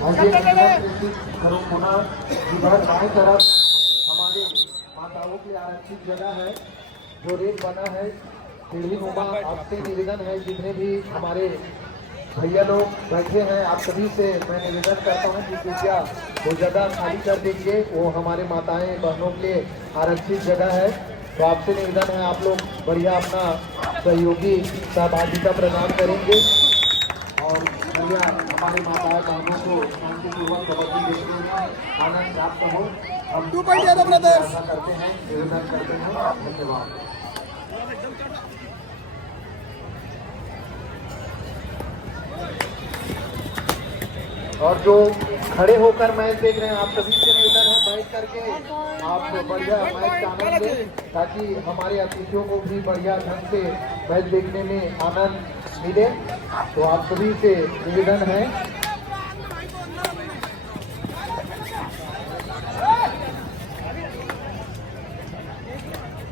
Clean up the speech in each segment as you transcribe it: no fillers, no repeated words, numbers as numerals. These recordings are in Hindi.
इधर दाएं तरफ हमारे माताओं की आरक्षित जगह है, जो रेत बना है सीढ़ी नुमा। आपसे निवेदन है, जितने भी हमारे भैया लोग बैठे हैं, आप सभी से मैं निवेदन करता हूं कि कृपया वो जगह खाली कर दीजिए। वो हमारे माताएं बहनों के लिए आरक्षित जगह है, तो आपसे निवेदन है आप लोग बढ़िया अपना सहयोगी सहभागिता प्रदान करेंगे और बढ़िया हमारी माताएं बहनों को शांतिपूर्वक कबड्डी देखने में आनंद प्राप्त हो। हम ऐसा करते हैं, निवेदन करते हैं। धन्यवाद। और जो खड़े होकर मैच देख रहे हैं, आप सभी से निवेदन है बैठ करके आप बढ़िया मैच का आनंद लें, ताकि हमारे अतिथियों को भी बढ़िया ढंग से मैच देखने में आनंद मिले। तो आप सभी से निवेदन है।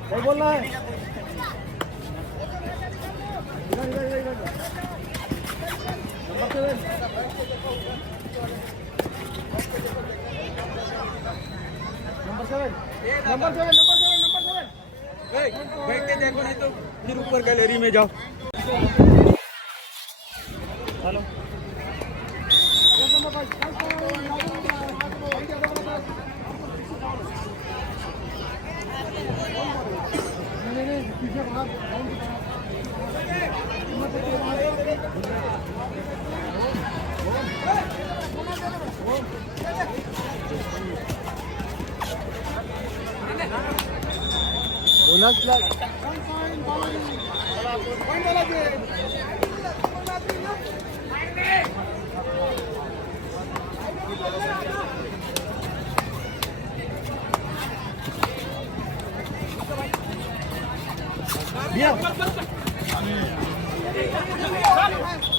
क्या बोलना है? नंबर 7 बैठ के देखो, नहीं तो फिर ऊपर गैलरी में जाओ। Hello bonus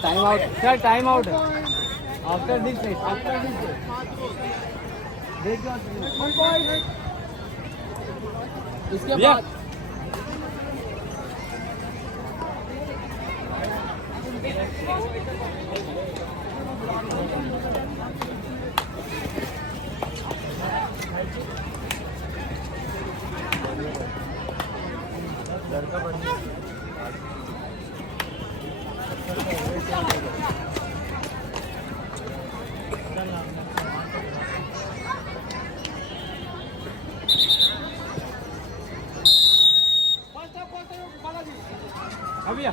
time out sir, time out after this match, after this देख इसके बाद अभी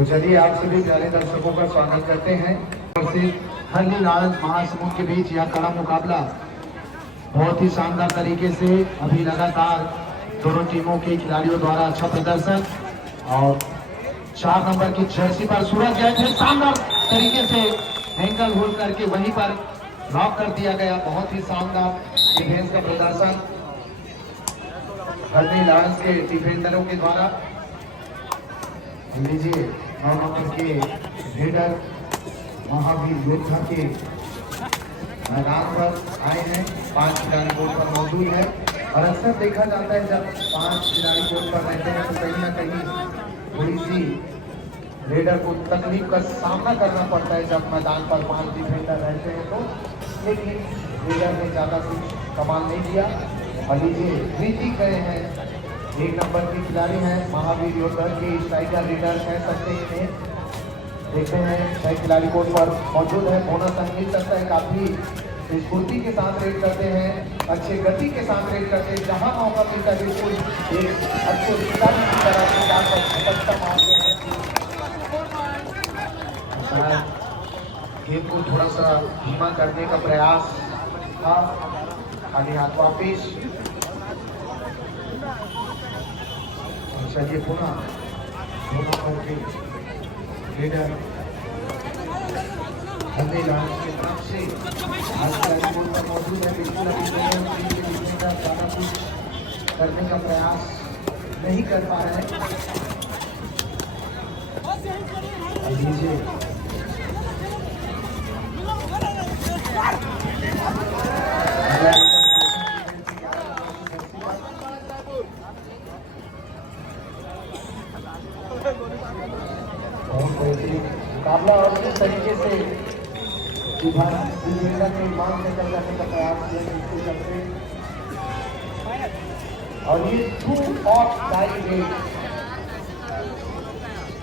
तो चलिए आप सभी प्यारे दर्शकों का स्वागत करते हैं। हरली लाल महासमुंद के बीच यह कड़ा मुकाबला बहुत ही शानदार तरीके से अभी लगातार दोनों टीमों के खिलाड़ियों द्वारा अच्छा प्रदर्शन और 4 नंबर की जर्सी पर सूरज गए थे, शानदार तरीके से एंगल होल्ड करके वहीं पर लॉक कर दिया गया। बहुत ही शानदार डिफेंस का प्रदर्शन हरली लाल के डिफेंडरों के द्वारा। लीजिए 9 नंबर के रेडर महावीर योद्धा के मैदान पर आए हैं। 5 खिलाड़ी बोर्ड पर मौजूद है और अक्सर देखा जाता है जब 5 खिलाड़ी बोर्ड पर रहते हैं तो कहीं ना कहीं थोड़ी सी रेडर को तकलीफ का सामना करना पड़ता है जब मैदान पर 5 डिफेंडर रहते हैं तो, लेकिन रेडर ने ज़्यादा कुछ कमाल नहीं किया। और लीजिए प्रीति गए हैं 1 नंबर के खिलाड़ी हैं महावीर योद्धा के स्ट्राइकर रेडर कह सकते हैं। देखते हैं 6 खिलाड़ी कोर्ट पर मौजूद है। बोनस अंक मिल सकता है। काफी स्फूर्ति के साथ रेड करते हैं, अच्छे गति के साथ रेड करते हैं। जहां मौका मिलता है बिल्कुल एक अच्छे खिलाड़ी की तरह से जाकर झटका मारते हैं। गेम को थोड़ा सा धीमा करने का प्रयास था। खाली हाथ वापिस। चलिए पुनः दोनों करके रेडर हल्ले लाने की तरफ से आज का बोर्ड पर मौजूद है। बिल्कुल अभी दोनों टीम के डिफेंडर ज़्यादा कुछ करने का प्रयास नहीं कर पा रहे हैं। लीजिए मुकाबला और किस तरीके से डिफेंडर के मान से चल जाने का प्रयास किया जिसके चलते और ये 2 ऑफ डाई रेड।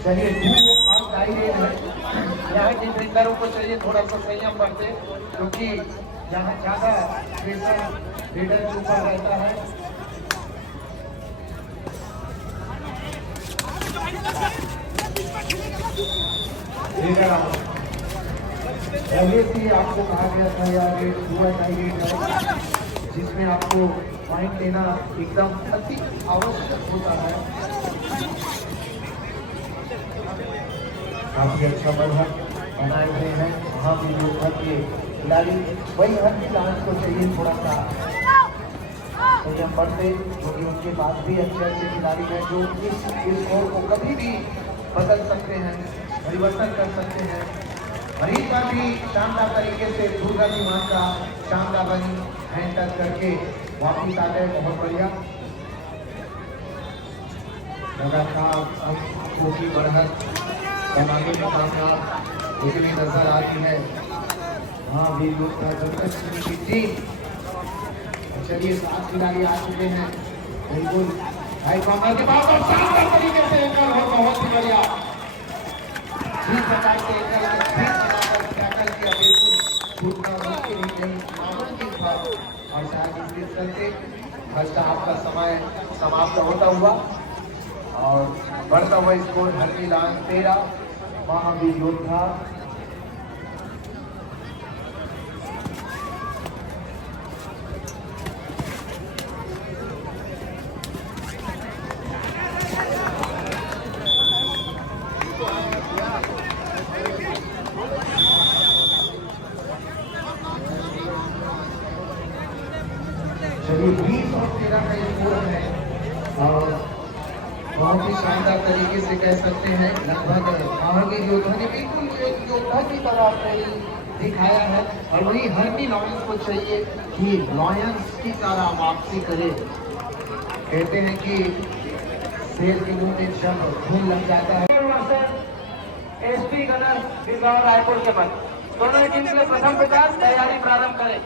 चलिए 2 ऑफ डाई रेड है। यहाँ डिफेंडरों को चाहिए थोड़ा सा संयम बरते क्योंकि यहाँ ज्यादा प्रेशर रेडर के ऊपर रहता है। पहले से आपको कहा गया था यार रेड हुआ टाई रेड है जिसमें आपको पॉइंट लेना एकदम अति आवश्यक होता है। काफी अच्छा बढ़त बनाए हुए हैं वहाँ भी योद्धा के खिलाड़ी। वही हर खिलाड़ी को चाहिए थोड़ा सा संयम बढ़ते क्योंकि उनके पास भी अच्छे अच्छे खिलाड़ी हैं जो इस स्कोर को कभी भी बदल सकते हैं, परिवर्तन कर सकते हैं। और इस बार भी शानदार तरीके से दुर्गा की मां का शानदार बनी हैंड टच करके वापिस आ गए। बहुत बढ़िया। लगातार अंकों की बढ़त बनाने में कामयाब बिजली नजर आती है। हाँ भी योद्धा की टीम। चलिए 7 खिलाड़ी आ चुके हैं। बिल्कुल हाई कॉर्नर के बाद और शानदार तरीके से एंगल हो बहुत ही बढ़िया। जिस प्रकार से एंगल के बीच बनाकर टैकल किया बिल्कुल छूटना मुमकिन ही नहीं नामुमकिन था। और शायद इसके चलते फर्स्ट हाफ का समय समाप्त होता हुआ और बढ़ता हुआ स्कोर हरकी लान 13 महावीर योद्धा। चलिए 20 और 13 का स्कोर है और बहुत ही शानदार तरीके से कह सकते हैं। लगभग महावीर योद्धा ने बिल्कुल एक योद्धा की तरह दिखाया है और वही हरनी लॉयंस को चाहिए कि लॉयंस की तरह वापसी करे। कहते हैं कि शेर के मुंह में जब खून लग जाता है। एसपी गणेश बिरगांव रायपुर के बाद दोनों टीम के प्रथम 50 तैयारी प्रारंभ करें।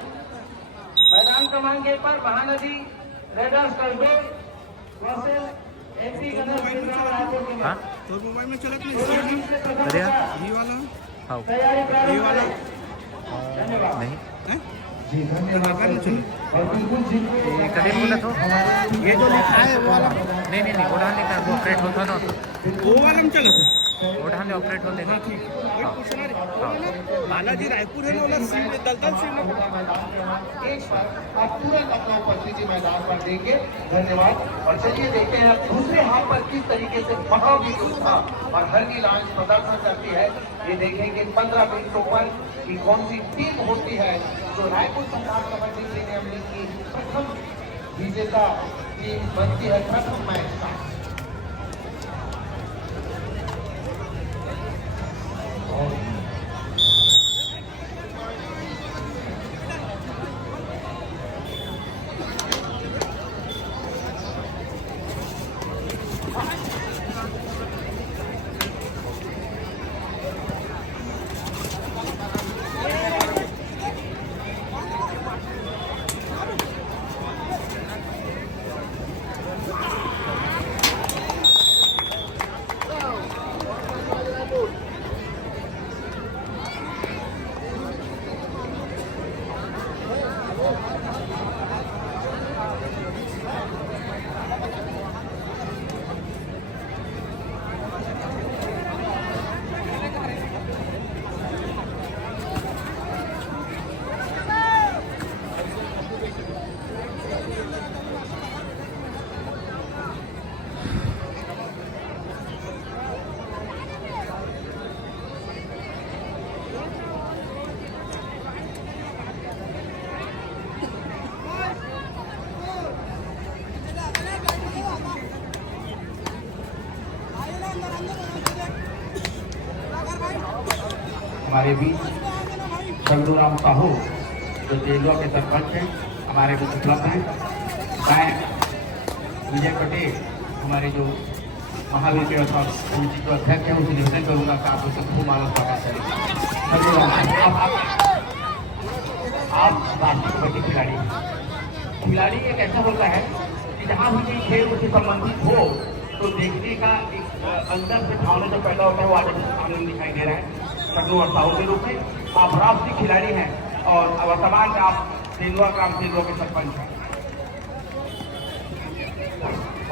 मैदान क्रमांक 1 पर Mahanadi readers Kasbe versus SP Ganesh Birgaon Raipur के बाद तो मोबाइल में चला दोनों टीम के प्रथम ये 50 वाला तैयारी प्रारंभ करें। धन्यवाद। नहीं है जी धन्यवाद। और बिल्कुल जिनको ये कभी बोला तो ये जो लिखा है वो वाला नहीं नहीं नहीं ओढ़ा नहीं था वो ऑपरेट होता ना वो वाला में चला था ओढ़ा नहीं ऑपरेट होते ना बालाजी रायपुर है ना वाला सीन दलदल सीन एक बार आप पूरा अपना उपस्थिति जी मैदान पर देंगे। धन्यवाद। और चलिए देखते हैं दूसरे हाथ पर किस तरीके से महावीर योद्धा और हरनी लांच प्रदर्शन करती है। ये देखेंगे 15 मिनटों पर कि कौन सी टीम होती है जो रायपुर सरकार कबड्डी प्रीमियर लीग की प्रथम विजेता टीम बनती है प्रथम मैच का। हमारे बीच चंदूराम साहू जो तेलुआ के सरपंच हैं हमारे को उपलब्ध हैं। मैं विजय पटेल हमारे जो महावीर के समिति के अध्यक्ष हैं उनसे निवेदन करूंगा कि आप उसे खूब माला स्वागत करें। आप राष्ट्रीय कबड्डी खिलाड़ी एक ऐसा होता है कि जहाँ भी कोई खेल उससे संबंधित हो तो देखने का एक अंदर से भावना जो पैदा होता है वो आज सामने दिखाई दे रहा है शक्नु और साहू के रूप में। आप राष्ट्रीय खिलाड़ी हैं और वर्तमान में आप तेलुआ ग्राम तेलुआ के सरपंच हैं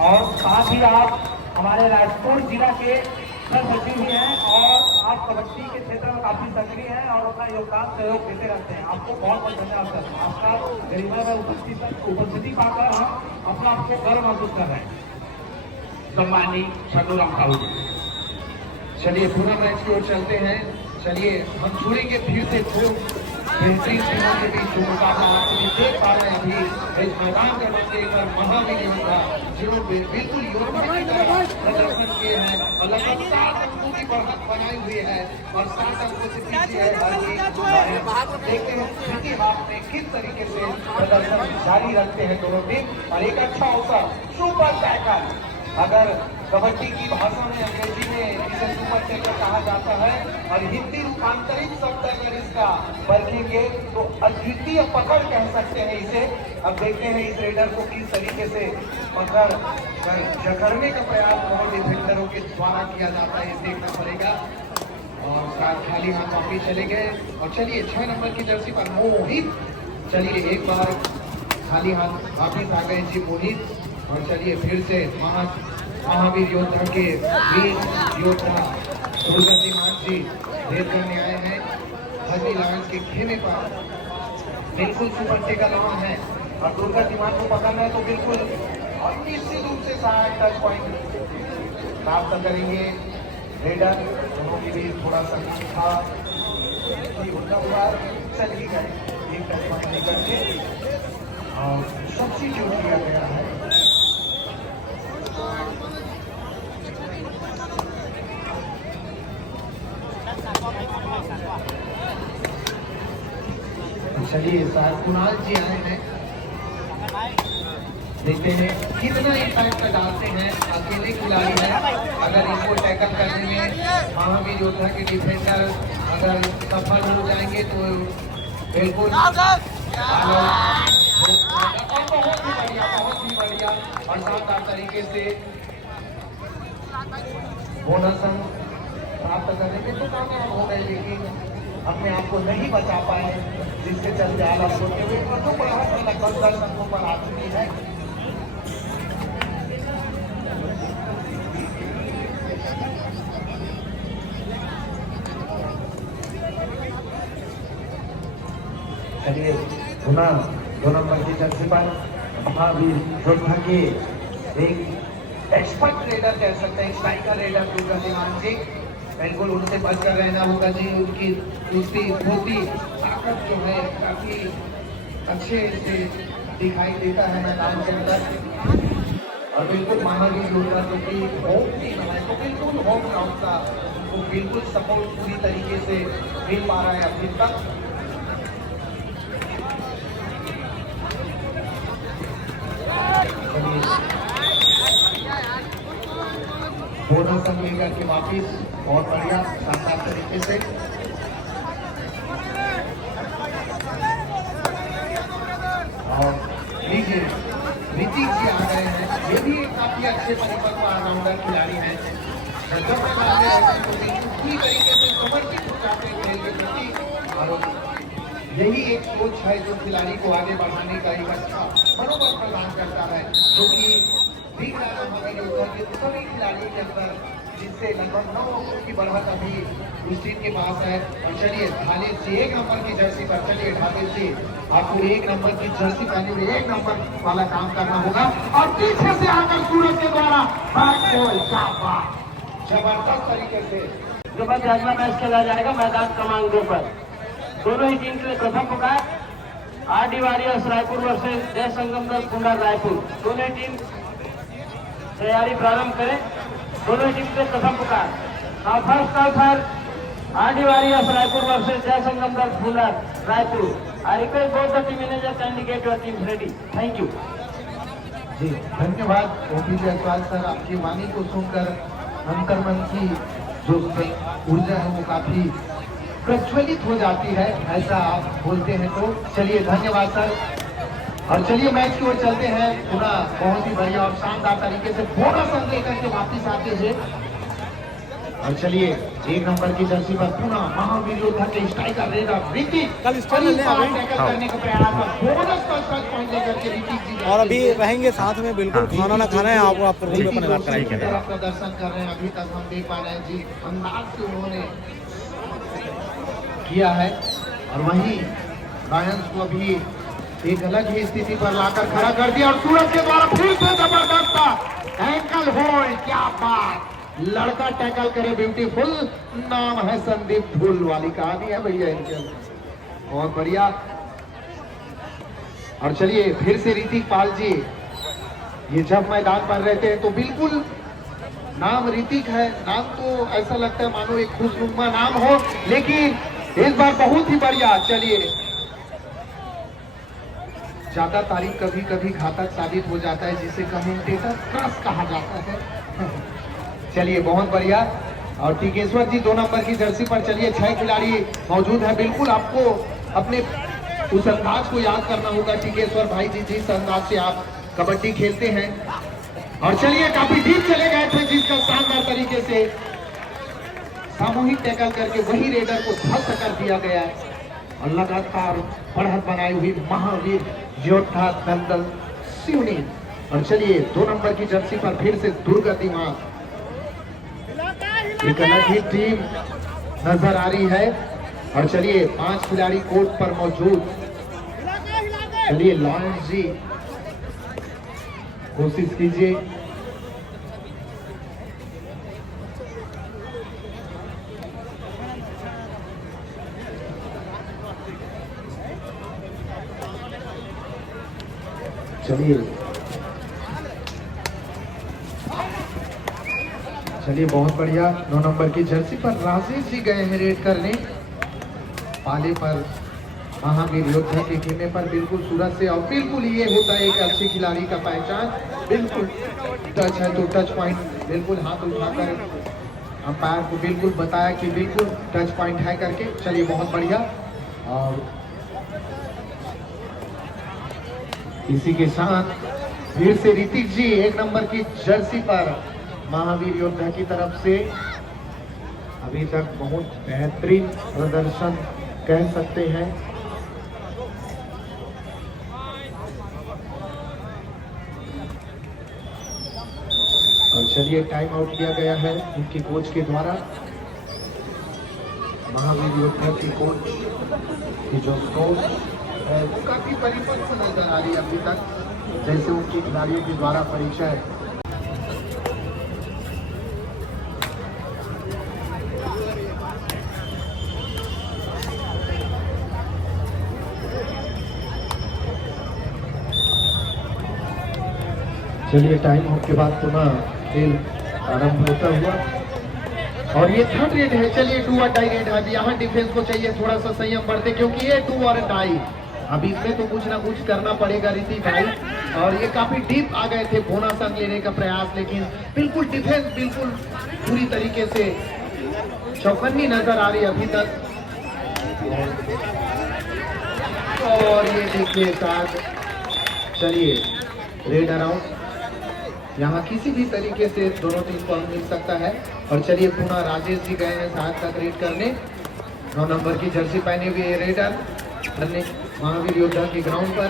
और साथ ही आप हमारे राजपुर जिला के सह सचिव भी हैं और आप कबड्डी के क्षेत्र में काफी सक्रिय हैं और अपना योगदान सहयोग देते रहते हैं। आपको बहुत बहुत धन्यवाद सर। आपका गरिमा में उपस्थिति पाकर हम अपना आपको गर्व महसूस कर रहे हैं। सम्मानी चंदूराम साहू जी। चलिए पूरा मैच की ओर चलते हैं। चलिए हम छुड़ेंगे फिर से बेहतरीन टीमों के बीच जो मुकाबला आप देख पा रहे हैं अभी इस मैदान का नाम लेकर महावीर योद्धा जिन्होंने बिल्कुल योद्धा की तरह प्रदर्शन किए हैं और लगभग 7 अंकों की बढ़त बनाई हुई है और 7 अंकों से पीछे है। देखते हैं द्वितीय हाफ में किस तरीके से प्रदर्शन जारी रखते हैं दोनों टीम और एक अच्छा अवसर सुपर टैकल। अगर कबड्डी की भाषा में अंग्रेजी में इसे सुपर टैकल कहा जाता है और हिंदी रूपांतरित शब्द अगर इसका बल्कि तो अद्वितीय पकड़ कह सकते हैं इसे। अब देखते हैं इस रेडर को किस तरीके से पकड़ कर जकड़ने का प्रयास दोनों डिफेंडरों के द्वारा किया जाता है, इसे देखना पड़ेगा। और साथ खाली हाथ वापिस चले गए और चलिए 6 नंबर की जर्सी पर मोहित, चलिए एक बार खाली हाथ वापिस आ गए जी मोहित। और चलिए फिर से महावीर योद्धा के वीर योद्धा दुर्गति मान जी रेड करने आए हैं हल्दी लायंस के खेमे पर। बिल्कुल सुपर टैकल ऑन है और दुर्गति मान को पकड़ना है तो बिल्कुल और निश्चित रूप से 60 टच पॉइंट प्राप्त करेंगे रेडर। दोनों के लिए थोड़ा सा था होता हुआ चल ही गए एक टच पॉइंट लेकर के और सब्स्टिट्यूट किया गया है। चलिए साहब कुणाल जी आए हैं, देखते हैं कितना इम्पैक्ट डालते हैं। अकेले खिलाड़ी हैं, अगर इनको टैकल करने में महावीर योद्धा के डिफेंडर अगर सफल हो जाएंगे तो बिल्कुल बहुत ही बढ़िया और शानदार तरीके से बोनस प्राप्त करने में तो कामयाब हो गए, लेकिन अपने आप को नहीं बचा पाए जिसके चलते हालत होते हुए तो बढ़ात में लगभग 10 अंकों पर आ चुकी है। चलिए पुनः 2 नंबर की जर्सी पर महावीर योद्धा के एक एक्सपर्ट रेडर कह सकते हैं, स्ट्राइकर रेडर दुर्गति मान जी। बिल्कुल उनसे बचकर रहना होगा जी। उनकी दूसरी धोती ताकत जो है काफी अच्छे से दिखाई देता है मैदान के अंदर और बिल्कुल महावीर योद्धा जो कि होम टीम है तो बिल्कुल होम ग्राउंड का वो बिल्कुल सपोर्ट पूरी तरीके से मिल पा रहा है अभी तक। बोनस लेकर के वापिस बहुत बढ़िया शानदार तरीके से और लीजिए ऋतिक जी आ गए हैं, ये भी काफी अच्छे परिपक्व ऑलराउंडर खिलाड़ी हैं। जब मैदान में रहते हैं तो पूरी तरीके से समर्पित हो जाते हैं खेल के प्रति और यही एक सोच है जो खिलाड़ी को आगे बढ़ाने का एक अच्छा मनोबल प्रदान करता है, जो कि दिख रहा है महावीर योद्धा के सभी खिलाड़ियों के अंदर, जिससे लगभग 9 अंकों की बढ़त अभी उस टीम के पास है। और चलिए ढाले से 1 नंबर की जर्सी पर, चलिए ढाले से आपको 1 नंबर की जर्सी पहने हुए 1 नंबर वाला काम करना होगा और पीछे से आकर सूरज के द्वारा जबरदस्त तरीके से जो बाद अगला मैच खेला जाएगा मैदान क्रमांक 2 पर। दोनों ही टीम के लिए प्रथम पुकार RD warriors Raipur versus Jai Sangam दल कुंडा रायपुर। दोनों ही टीम तैयारी प्रारंभ करें। दोनों टीम के प्रथम पुकार। फर्स्ट ऑफर आने वाली Raipur versus Jai Sangam Dal Phular Raipur. I request both the team manager candidate your team ready. Thank you जी धन्यवाद ओपी जायसवाल सर, आपकी वाणी को सुनकर अंतर्मन की जो ऊर्जा है वो काफी प्रज्वलित हो जाती है, ऐसा आप बोलते हैं तो चलिए धन्यवाद सर। और चलिए मैच की ओर चलते हैं, पूरा बहुत ही बढ़िया और शानदार तरीके से बोनस अंक लेकर के वापिस आते हैं। और चलिए 1 नंबर की जर्सी पर पुनः महावीर योद्धा के स्ट्राइकर रहेगा ऋतिक, कल स्ट्राइकर ले आवे। टैकल करने का प्रयास और बोनस का टच पॉइंट लेकर के ऋतिक जी और अभी रहेंगे साथ में, बिल्कुल खाना ना खाना है आपको, आप प्रदर्शन कर रहे हैं। अभी तक हम देख पा रहे हैं जी अंदाज से उन्होंने किया है। और वहीं रायंस को अभी एक अलग ही स्थिति पर लाकर खड़ा कर दिया और सूरज के द्वारा फिर से जबरदस्त एंकल होल्ड। क्या बात, लड़का टैकल करे ब्यूटीफुल, नाम है संदीप फूल वाली कहानी है भैया इनके, बहुत बढ़िया। और चलिए फिर से ऋतिक पाल जी, ये जब मैदान पर रहते हैं तो बिल्कुल नाम ऋतिक है, नाम तो ऐसा लगता है मानो एक खुशनुमा नाम हो, लेकिन इस बार बहुत ही बढ़िया। चलिए ज्यादा तारीफ कभी कभी घातक साबित हो जाता है, जिसे कमेंटेटर क्रश कहा जाता है। चलिए बहुत बढ़िया। और टिकेश्वर जी 2 नंबर की जर्सी पर चलिए 6 खिलाड़ी मौजूद है। बिल्कुल आपको अपने उस अंदाज को याद करना होगा टिकेश्वर भाई जी, जिस अंदाज से आप कबड्डी खेलते हैं। और चलिए काफी डीप चले गए थे, जिसका शानदार तरीके से सामूहिक टैकल करके वही रेडर को ध्वस्त कर दिया गया है। और लगातार बढ़त बनाई हुई महावीर योद्धा दलदल सिवनी। और चलिए 2 नंबर की जर्सी पर फिर से दुर्गतिमान एक अलग ही टीम नजर आ रही है। और चलिए 5 खिलाड़ी कोर्ट पर मौजूद। चलिए लॉरेंस जी कोशिश कीजिए, चलिए बहुत बढ़िया। 9 नंबर की जर्सी पर राजेश जी गए हैं रेड करने, पाले पर महावीर योद्धा के खेमे पर बिल्कुल सूरज से। और बिल्कुल ये होता है एक अच्छे खिलाड़ी का पहचान, बिल्कुल टच है तो टच पॉइंट, बिल्कुल हाथ उठाकर अंपायर को बिल्कुल बताया कि बिल्कुल टच पॉइंट है करके। चलिए बहुत बढ़िया। और इसी के साथ फिर से ऋतिक जी 1 नंबर की जर्सी पर महावीर योद्धा की तरफ से अभी तक बहुत बेहतरीन प्रदर्शन कह सकते हैं। और चलिए टाइम आउट किया गया है उनके कोच के द्वारा। महावीर योद्धा की कोच की जो कोच है वो काफी परिपक्व नजर आ रही है अभी तक, जैसे उनके खिलाड़ियों के द्वारा परिचय। चलिए टाइम आउट के बाद पुनः खेल आरंभ होता हुआ। और ये 3rd रेड है। चलिए 2 और डाई रेड है। अभी यहाँ डिफेंस को चाहिए थोड़ा सा संयम बढ़ते, क्योंकि ये 2 और डाई, अभी इसमें तो कुछ ना कुछ करना पड़ेगा ऋतिक भाई। और ये काफी डीप आ गए थे बोनस अंक लेने का प्रयास, लेकिन बिल्कुल डिफेंस बिल्कुल पूरी तरीके से चौकन्नी नजर आ रही अभी तक। और ये देखिए साथ, चलिए रेड अराउंड, यहाँ किसी भी तरीके से दोनों टीम को मिल सकता है। और चलिए पुनः राजेश जी गए हैं साथ तक रेड करने। 9 नंबर की जर्सी पहने हुए रेडर अन्य महावीर योद्धा के ग्राउंड पर।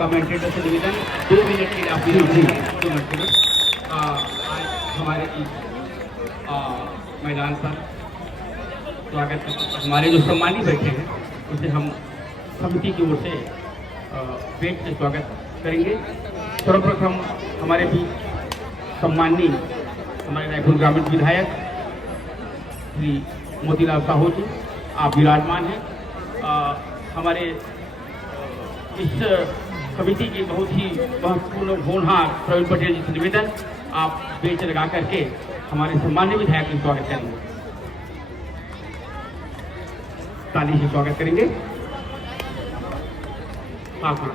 कमेंटेटर से निवेदन 2 मिनट के लिए आप 2 मिनट हमारे मैदान पर स्वागत। हमारे जो सम्मानित बैठे हैं उसे हम समिति की ओर से पेट से स्वागत करेंगे। सर्वप्रथम हमारे भी सम्माननीय हमारे रायपुर ग्रामीण विधायक श्री मोतीलाल साहू जी, आप विराजमान हैं। हमारे इस समिति की बहुत ही महत्वपूर्ण होनहार प्रवीण पटेल जी से निवेदन आप बेंच लगा करके हमारे सम्मानित विधायक का स्वागत करेंगे। ताली से स्वागत करेंगे। हाँ हाँ,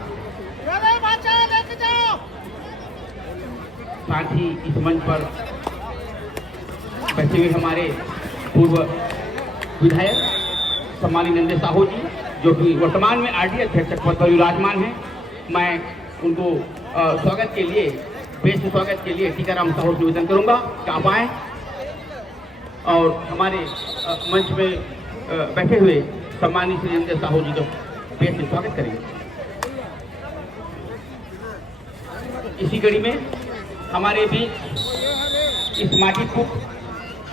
साथ ही इस मंच पर बैठे हुए हमारे पूर्व विधायक सम्मानित नंदे साहू जी, जो कि वर्तमान में आरडी अध्यक्ष पद पर विराजमान हैं। मैं उनको स्वागत के लिए, बेस्ट स्वागत के लिए टीकाराम साहू से निवेदन करूंगा कि आप आएं और हमारे मंच में बैठे हुए सम्मानित श्री नंदे साहू जी का बेस्ट स्वागत करेंगे। इसी कड़ी में हमारे बीच इस माटी को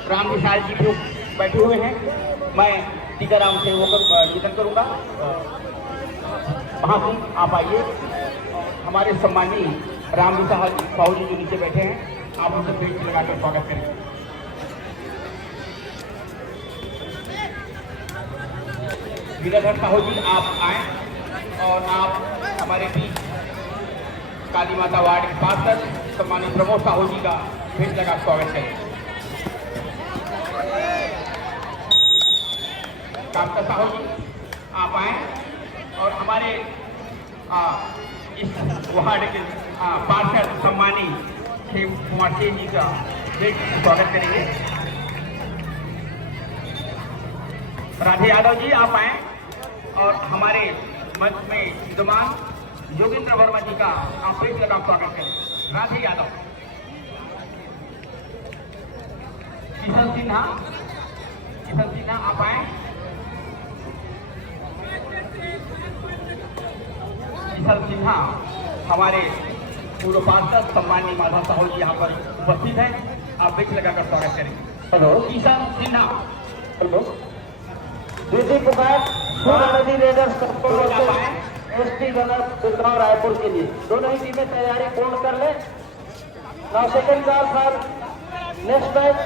राम विशाल जी भी बैठे हुए हैं। मैं टीकाराम से होकर निवेदन करूंगा, वहाँ से आप आइए। हमारे सम्मानी राम विशाल साहू जी जो नीचे बैठे हैं, आप उनसे बेंच लगाकर स्वागत करेंगे। वीरधर साहू जी आप आए और आप हमारे बीच काली माता वार्ड के पार्षद सम्मानित प्रमोद साहू जी का बेंच लगा स्वागत करें। कामता साहू जी आप आए और हमारे इस वार्ड के पार्षद सम्मानित शिव कुमार सिंह जी का बेंच स्वागत करेंगे। राधे यादव जी आप आए और हमारे मंच में विद्यमान योगेंद्र वर्मा जी का आप बेंच लगा स्वागत करें। राधे यादव, किशन सिन्हा आप आए। किशन सिन्हा हमारे पूर्व पार्षद सम्माननीय माधव साहू जी यहाँ पर उपस्थित हैं, आप बेंच लगाकर स्वागत करें। हेलो, किशन सिन्हा। हेलो, दूसरी पुकार सूर्य नदी readers ST gunner Gurgaon Raipur के लिए दोनों ही टीमें तैयारी पूर्ण कर ले। 9 सेकंड का साल next match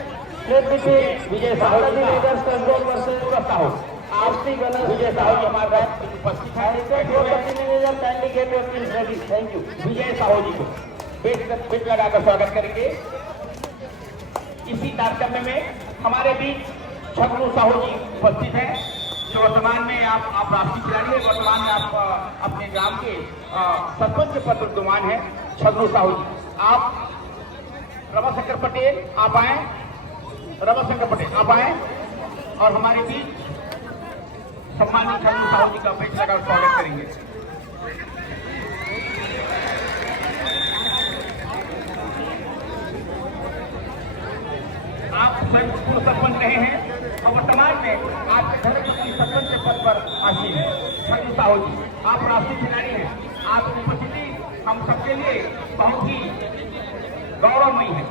played between Vijay Sahu Nadi raiders control versus Sahu. एसटी गनर विजय साहू जी हमारे उपस्थित है। Kindly get your teams ready. Thank you. Vijay Sahu ji को बेंच लगाकर स्वागत करेंगे। इसी तारतम्य में हमारे बीच छगनू साहू जी उपस्थित हैं, जो वर्तमान में आप राष्ट्रीय खिलाड़ी हैं। वर्तमान में आप अपने ग्राम के सरपंच पद पर विद्यमान है। छगनू साहू जी आप। रमाशंकर पटेल आप आए। रमाशंकर पटेल आप आए और हमारे बीच सम्मानित छगनू साहू जी का बेंच लगाकर स्वागत करेंगे। आप पूर्व सरपंच रहे हैं और वर्तमान में आपके घर में सरपंच के पद पर आसीन है। छगनू साहू जी आप राष्ट्रीय खिलाड़ी हैं, आपकी उपस्थिति हम सबके लिए बहुत ही गौरवमयी है।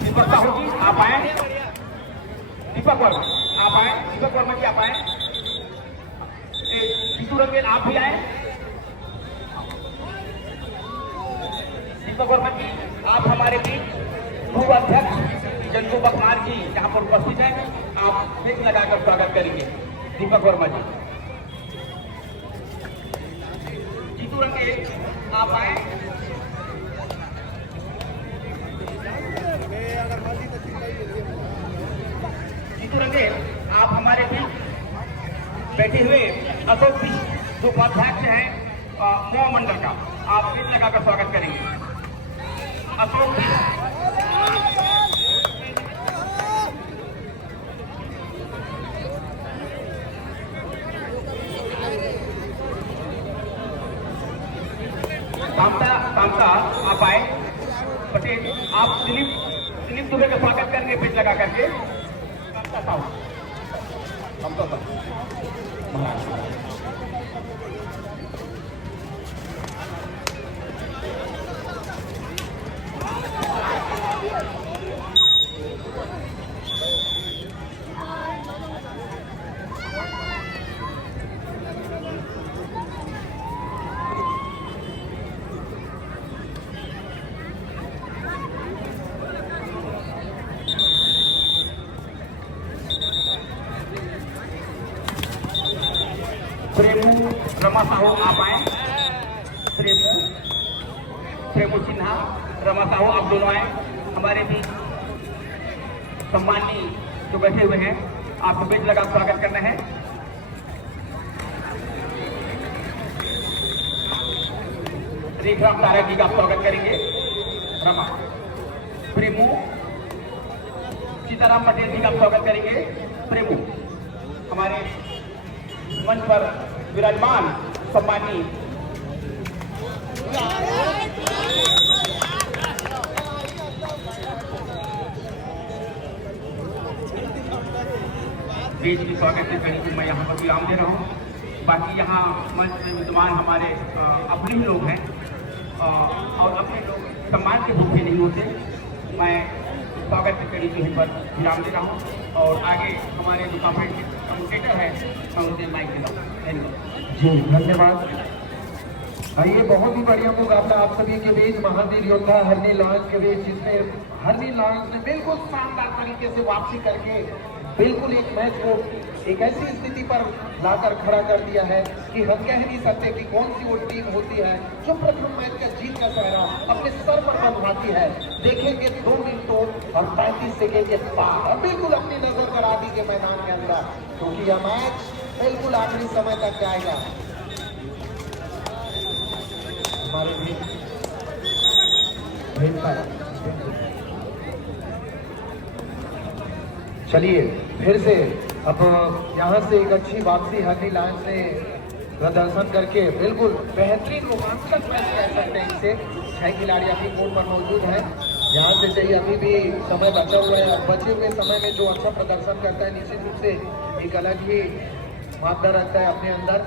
दीपक साहू जी आप आए। दीपक वर्मा आप आए। दीपक वर्मा जी आप आए। जीतू रंगेल आप भी आए। दीपक वर्मा जी आप हमारे बीच पूर्व अध्यक्ष जंतु बखमार जी यहाँ पर उपस्थित हैं, आप बेंच लगाकर स्वागत करेंगे। दीपक वर्मा जी। जीतू रंगेल आप आए। जीतू रंगेल आप हमारे बीच बैठे हुए अशोक जी जो उपाध्यक्ष हैं मोह मंडल का, आप बेंच लगाकर स्वागत करेंगे। अशोक जी। कामता आप आए। पटेल आप दिलीप दुबे का स्वागत करेंगे बेंच लगा करके। कामता साहू। रमा साहू आप आए, प्रेमू सिन्हा, रमा साहू आप दोनों आए। हमारे भी सम्मानी जो बैठे हुए हैं आपको बेच लगा स्वागत करना है। रेखराम तारक जी का स्वागत करेंगे। रमा प्रेमू, सीताराम पटेल जी का स्वागत करेंगे। प्रेमू हमारे मंच पर विराजमान सम्मानी देश की स्वागत के कड़ी मैं यहाँ पर विराम दे रहा हूँ। बाकी यहाँ मंच में विद्यमान हमारे अपने ही लोग हैं और अपने लोग सम्मान के भूखे नहीं होते। मैं स्वागत की कड़ी यहीं पर विराम दे रहा हूँ और आगे हमारे जो कम्युनिकेटर है मैं उनसे माइक देता हूँ। धन्यवाद जी, धन्यवाद। ये बहुत ही बढ़िया मुकाबला आप सभी के बीच महावीर योद्धा हरनी लॉयंस के बीच, जिसमें हरनी लॉयंस ने बिल्कुल शानदार तरीके से वापसी करके बिल्कुल एक मैच को एक ऐसी स्थिति पर लाकर खड़ा कर दिया है कि हम कह नहीं सकते कि कौन सी वो टीम होती है जो प्रथम मैच का जीत का सहरा अपने सर पर बंधवाती है। देखेंगे 2 मिनटों और 35 सेकेंड के बाद और बिल्कुल अपनी नजर करा दी के मैदान के अंदर, क्योंकि यह मैच बिल्कुल आखिरी समय तक जाएगा। हमारे भी चलिए फिर से अब यहाँ से एक अच्छी वापसी हरनी लायंस ने प्रदर्शन करके बिल्कुल बेहतरीन रोमांचक मैच कह सकते हैं इसे। 6 खिलाड़ी अभी कोर्ट पर मौजूद हैं। यहाँ से चाहिए अभी भी समय बचा हुआ है और बचे हुए समय में जो अच्छा प्रदर्शन करता है निश्चित रूप से एक अलग ही मात्रा रखता है अपने अंदर।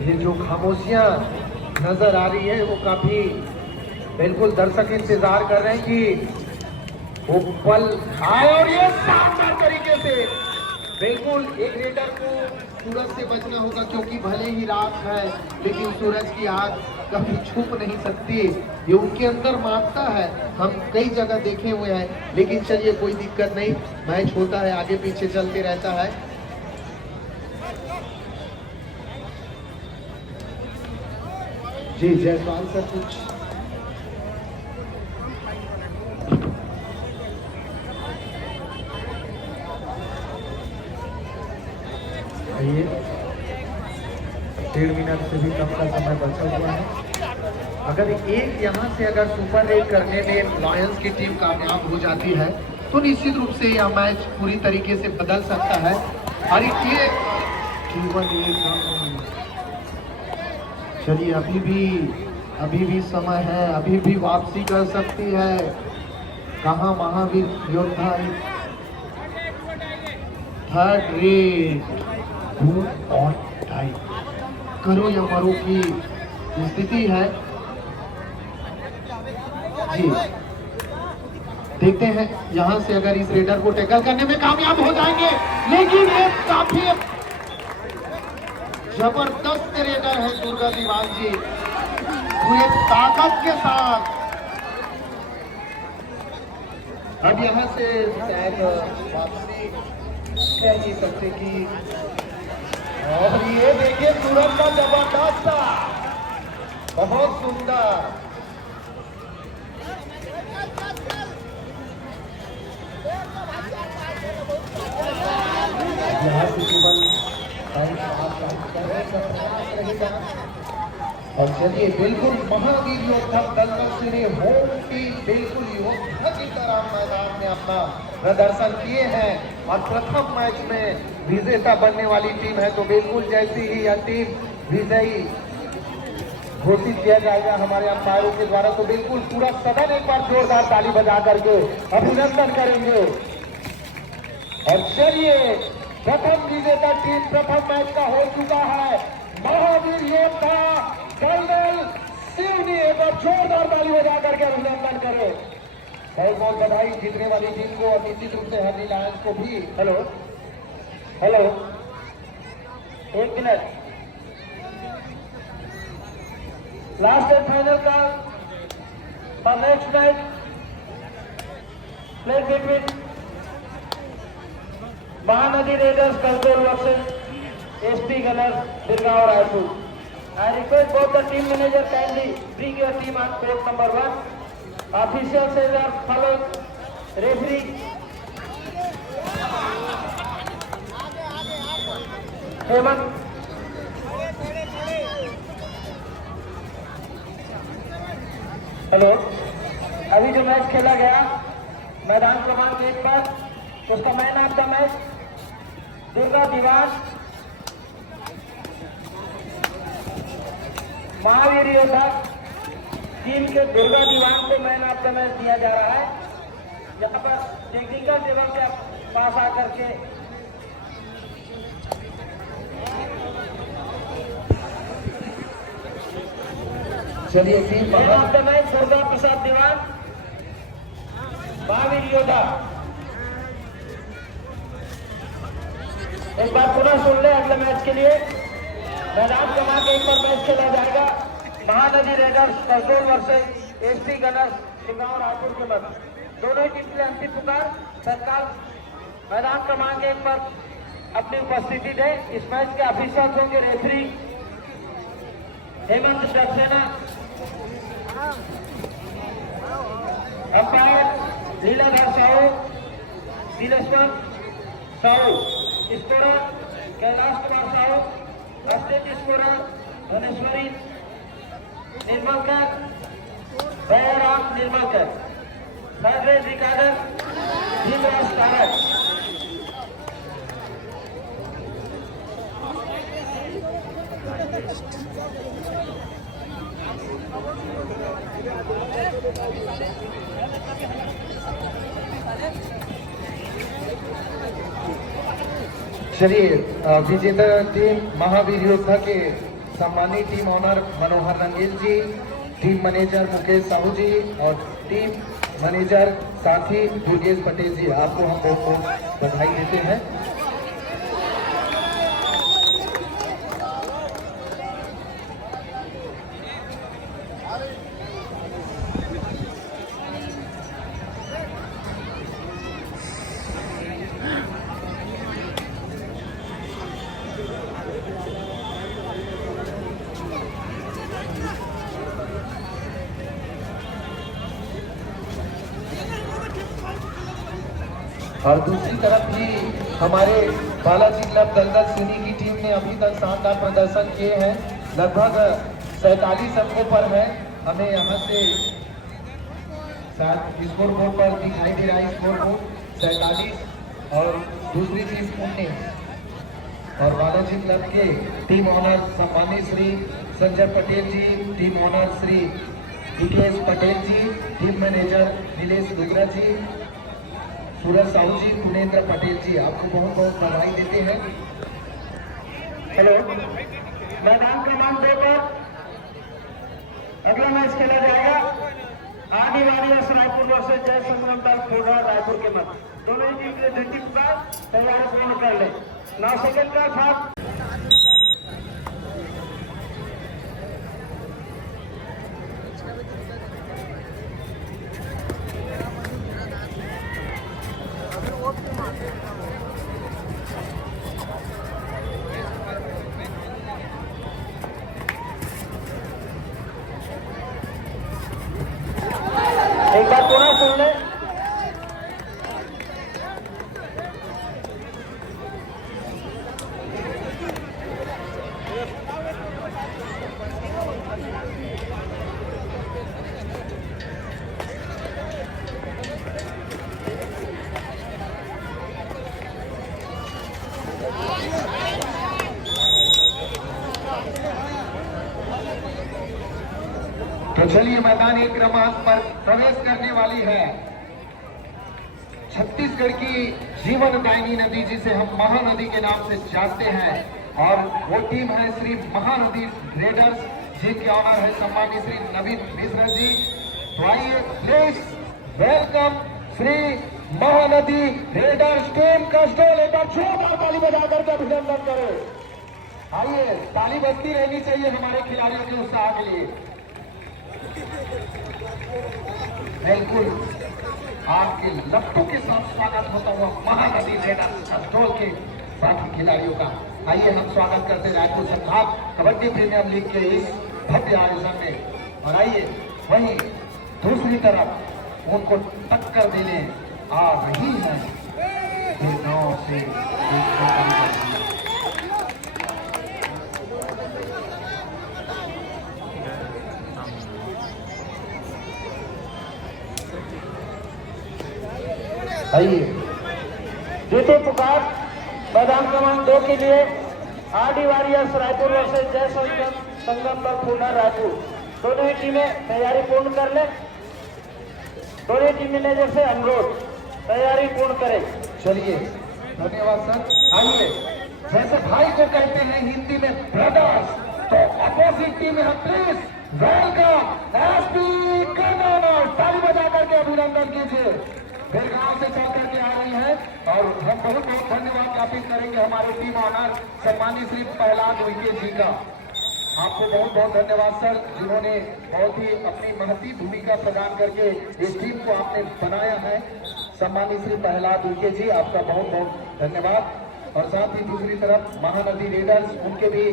ये जो खामोशियां नजर आ रही है वो काफी बिल्कुल दर्शक इंतजार कर रहे हैं कि वो पल आए और ये शानदार तरीके से बिल्कुल एक रेडर को सूरज से बचना होगा, क्योंकि भले ही रात है लेकिन सूरज की आग कभी छुप नहीं सकती, ये उनके अंदर मारता है। हम कई जगह देखे हुए हैं, लेकिन चलिए कोई दिक्कत नहीं, मैच होता है, आगे पीछे चलते रहता है। जी जयसवाल सर कुछ आइए, 1.5 मिनट से भी कम का समय बचा हुआ है। अगर एक यहाँ से अगर सुपर रेड करने में लॉयंस की टीम कामयाब हो जाती है तो निश्चित रूप से यह मैच पूरी तरीके से बदल सकता है। और ये चलिए अभी भी समय है, अभी भी वापसी कर सकती है। कहाँ महावीर योद्धा थर्ड रेड और टाई करो या मरो की स्थिति है। जी देखते हैं यहाँ से अगर इस रेडर को टैकल करने में कामयाब हो जाएंगे, लेकिन ये काफी जबरदस्त रेडर है दुर्गा दीवान जी, पूरे ताकत के साथ। अब यहाँ से शायद वापसी कह नहीं सकते कि, और ये देखिए सूरज का जबरदस्त था, बहुत सुंदर। यहाँ से केवल और चलिए बिल्कुल महावीर योद्धा दलमल श्री होम टीम बिल्कुल योद्धा की तरह मैदान में अपना प्रदर्शन किए हैं और प्रथम मैच में विजेता बनने वाली टीम है। तो बिल्कुल जैसी ही यह टीम विजयी घोषित किया जाएगा हमारे अंपायरों के द्वारा, तो बिल्कुल पूरा सदन एक बार जोरदार ताली बजा करके अभिनंदन करेंगे। और चलिए प्रथम विजेता टीम प्रथम मैच का हो चुका है महावीर योद्धा कर्नल सिवनी। एक बार जोरदार ताली बजा करके अभिनंदन करें, बहुत बहुत बधाई जीतने वाली टीम को और निश्चित रूप से हरनी लायंस को भी। हेलो हेलो, एक मिनट, लास्ट एंड फाइनल का for next match played between Mahanadi readers control versus SP Gunners Birgaon Raipur. I request both the team manager kindly bring your team on court number 1. Officials are followed. Referee Hemant. Hello, अभी जो मैच खेला गया मैदान क्रमांक 1 पर उसका man of the match Durga Diwan Mahavir Yoddha team के दुर्गा दीवान को मैन ऑफ द मैच दिया जा रहा है. यहाँ पर टेक्निकल टेबल के पास आकर के चलिए team man of the match Durga Prasad Diwan Mahavir Yoddha. एक बार पुनः सुन ले, अगले मैच के लिए मैदान क्रमांक 1 पर मैच खेला जाएगा. Mahanadi readers control versus SP Gunners Birgaon Raipur के मध्य. दोनों ही टीम के लिए अंतिम पुकार. तत्काल मैदान क्रमांक 1 पर अपनी उपस्थिति दे. इस मैच के ऑफिसर्स होंगे referee Hemant Saxena, umpire Leeladhar Sahu, Dileshwar Sahu, scorer Kailash Kumar Sahu, assistant scorer Dhaneshwari Nirmalkar, Dayaram Nirmalkar, third rate recorder Bhimraj Karak. चलिए विजेता टीम महावीर योद्धा के सम्मानित team owner Manohar Rangeel ji, team manager Mukesh Sahu ji और टीम मैनेजर साथी दुर्गेश पटेल जी, आपको हम बहुत बहुत बधाई देते हैं. और दूसरी तरफ भी हमारे बालाजी क्लब दलदल सिनी की टीम ने अभी तक शानदार प्रदर्शन किए हैं. लगभग 47 अंकों पर है. हमें यहाँ से स्कोर बोर्ड पर दिखाई दे रहा है स्कोर बोर्ड 47 और दूसरी टीम 19. और बालाजी क्लब के टीम ऑनर सम्मानित श्री संजय पटेल जी, टीम ऑनर श्री विकेश पटेल जी, टीम मैनेजर नीलेश डुगरा जी, सूरज साहू जी, पुनेन्द्र पटेल जी, आपको बहुत बहुत बधाई देते हैं. हेलो, मैदान क्रमांक 2 पर अगला मैच खेला जाएगा. आदि वारियर्स रायपुर वर्सेस जय संग्राम दल खोड़ा रायपुर के मध्य. दोनों ही टीम के लिए घंटी पुकार तैयारी पूर्ण कर ले. 9 सेकंड का साथ एक बार पुनः सुन ले. तो चलिए मैदान 1 क्रमांक पर प्रवेश करने वाली है छत्तीसगढ़ की जीवनदायिनी नदी, जिसे हम महानदी के नाम से जानते हैं. और वो टीम है श्री महानदी रेडर्स, जिनके ऑनर है सम्मानित श्री नवीन मिश्रा जी. तो आइए please welcome Shri Mahanadi raiders team कस्टोल. एक बार जोरदार ताली बजा करके अभिनंदन करो. आइए, ताली बजती रहनी चाहिए हमारे खिलाड़ियों के उत्साह के लिए. बिल्कुल आपके लफ्टों के साथ स्वागत होता हुआ महानदी रेडर्स कसडोल के बाकी खिलाड़ियों का। आइए हम स्वागत करते हैं रायपुर संभाग कबड्डी प्रीमियर लीग के इस भव्य आयोजन में। और आइए वहीं दूसरी तरफ उनको टक्कर देने आ रही है गाँव से आइए जीतू पुकार मैदान क्रमांक 2 के लिए RD warriors Raipur versus Jai Sangam दल पूना रायपुर। दोनों ही टीमें तैयारी पूर्ण कर ले। दोनों टीम मैनेजर से अनुरोध तैयारी पूर्ण करें। चलिए धन्यवाद सर। आइए जैसे भाई को कहते हैं हिंदी में ब्रदर्स, तो अपोजिट टीम है प्लीज वेलकम एसपी कन्नौज। ताली बजा करके अभिनंदन कीजिए। बेलगांव से चल करके आ रही है और हम बहुत बहुत धन्यवाद ज्ञापित करेंगे हमारे टीम ऑनर सम्मानित श्री प्रहलाद उइके जी का। आपको बहुत बहुत धन्यवाद सर, जिन्होंने बहुत ही अपनी महती भूमिका प्रदान करके इस टीम को आपने बनाया है। सम्मानित श्री प्रहलाद उइके जी, आपका बहुत बहुत धन्यवाद। और साथ ही दूसरी तरफ महानदी रेडर्स, उनके भी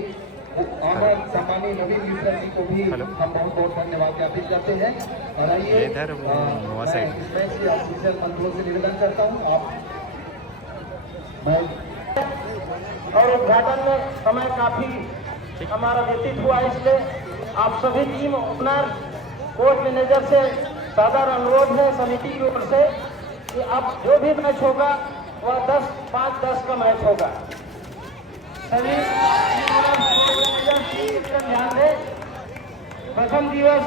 ऑनर सम्मानीय नवीन मिश्रा जी को भी हम बहुत बहुत धन्यवाद ज्ञापित करते हैं। और आइए मैं इस मैच के ऑफिशियल कंट्रोल से निवेदन करता हूँ आप और उद्घाटन में समय काफी हमारा व्यतीत हुआ, इसलिए आप सभी टीम ओपनर कोच मैनेजर से सादर अनुरोध है समिति की ओर से कि अब जो भी मैच होगा वह 10-5-10 का मैच होगा। सभी ध्यान दें। प्रथम दिवस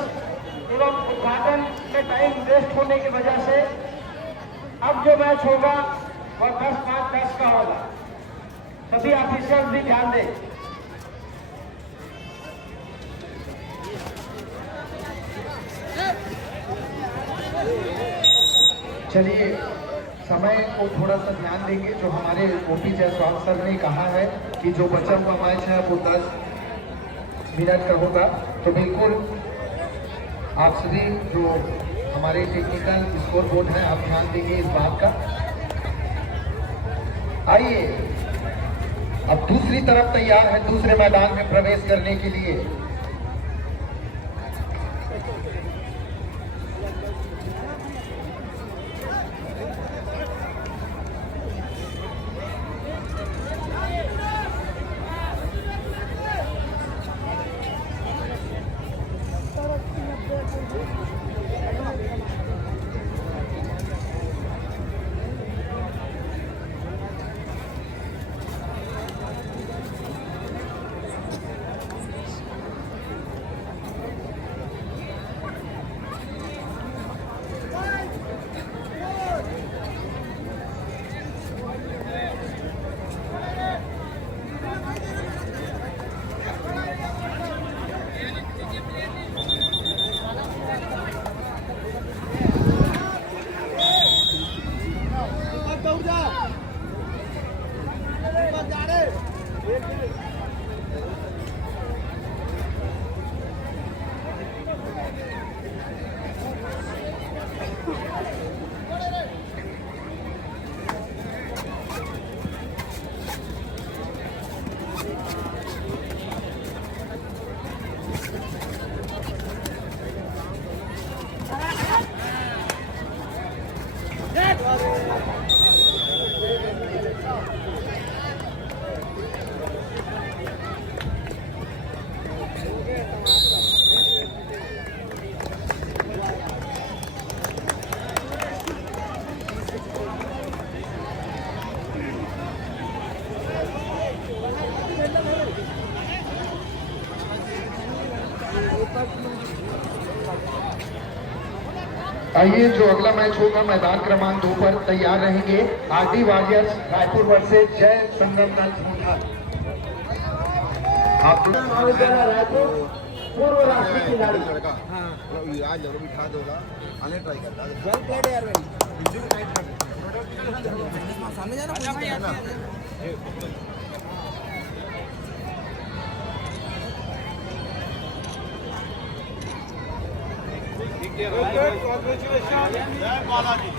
एवं उद्घाटन में टाइम वेस्ट होने की वजह से अब जो मैच होगा वह 10-5-10 का होगा। सभी ऑफिसर्स भी ध्यान दें। चलिए समय को थोड़ा सा ध्यान देंगे। जो हमारे ओपी जायसवाल सर ने कहा है कि जो बचा हुआ मैच है वो 10 मिनट का होगा, तो बिल्कुल आप सभी जो हमारे टेक्निकल स्कोर बोर्ड है आप ध्यान देंगे इस बात का। आइए अब दूसरी तरफ तैयार है दूसरे मैदान में प्रवेश करने के लिए। आइए जो अगला मैच होगा मैदान क्रमांक 2 पर तैयार रहेंगे RD warriors Raipur versus Jai Sangam दल पूना। आप रायपुर पूर्व राष्ट्रीय खिलाड़ी आज जरूर बिठा दोगा आने ट्राई करता है। वेल प्लेड यार भाई सामने जाना Congratulations. Jai Balaji.